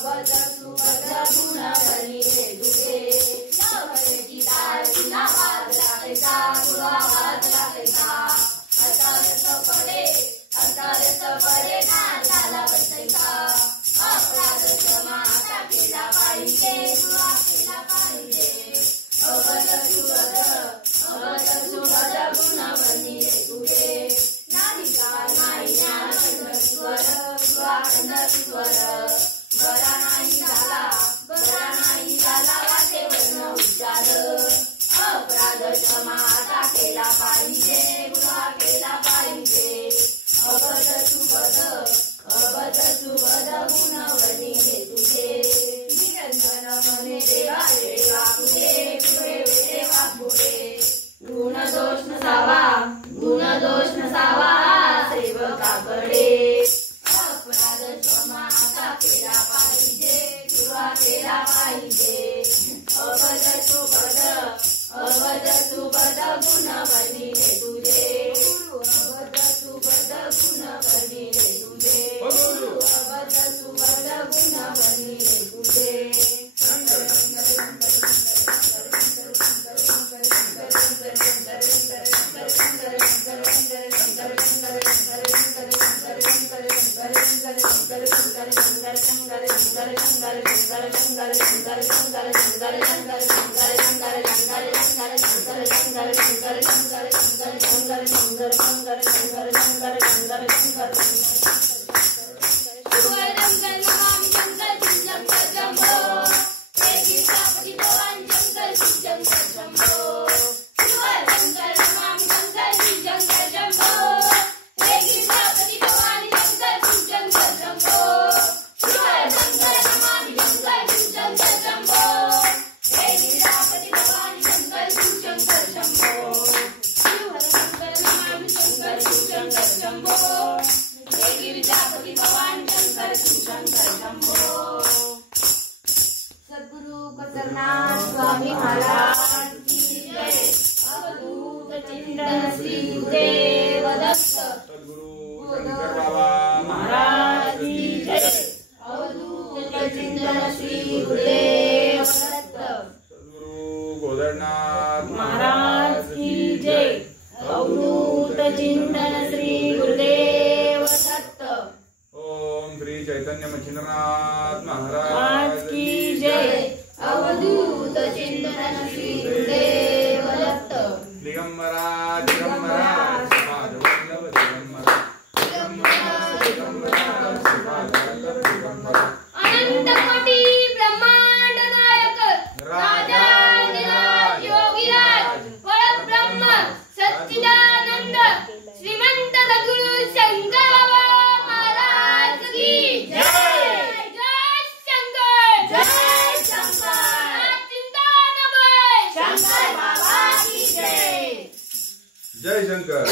अबध सुबध गुणवणी रे तुझे नवरेची ताल तुला वाजला कैसा तुला वाजला कैसा अतरत पडे नादाला बसायचा अपराध क्षमा आता केला पाहिजे तुला केला पाहिजे अबध सुबध गुणवणी रे तुझे नाही का नाही ज्ञान स्वर स्वर बरा नाही झाला वाटेवरन उच्चार अपराध क्षमा आता केला पाहिजे तुला केला पाहिजे अबध सुबध गुणवणी रे तुझे निरंजन मने देवा देवा पुढे गुण दोष नसावा सेवकाकडे अपराध क्षमा आता केला पाहिजे तुला केला पाहिजे अबध सुबध गुणवणी रे तुझे अबध सुबध गुणवणी रे तुझे अबध सुबध गुणवणी रे तुझे सद्गुरु कसरनाथ स्वामी महाराज की जय अवधूत चिंतन श्री गुरुदेव दत्त सद्गुरु शंकर बाबा महाराज की जय अवधूत चिंतन श्री गुरुदेव दत्त सद्गुरु गोदरनाथ महाराज की जय अवधूत चिंतन श्री गुरुदेव दत्त ओम श्री चैतन्य मच्छिंद्रनाथ महाराज की जय अवधूत चिंतन श्री गुरुदेव दत्त दिगंबरा दिगंबरा शिवाजवल्लभ दिगंबरा दिगंबरा शिवाजवल्लभ दिगंबरा अनंत कोटी ब्रह्मांड नायक राजाधिराज योगीराज परब्रह्म सच्चिदानंद श्रीमंत सद्गुरु शंकर महाराज की जय जय शंकर जय शंकर चिंता न शंकर बाबा की जय जय शंकर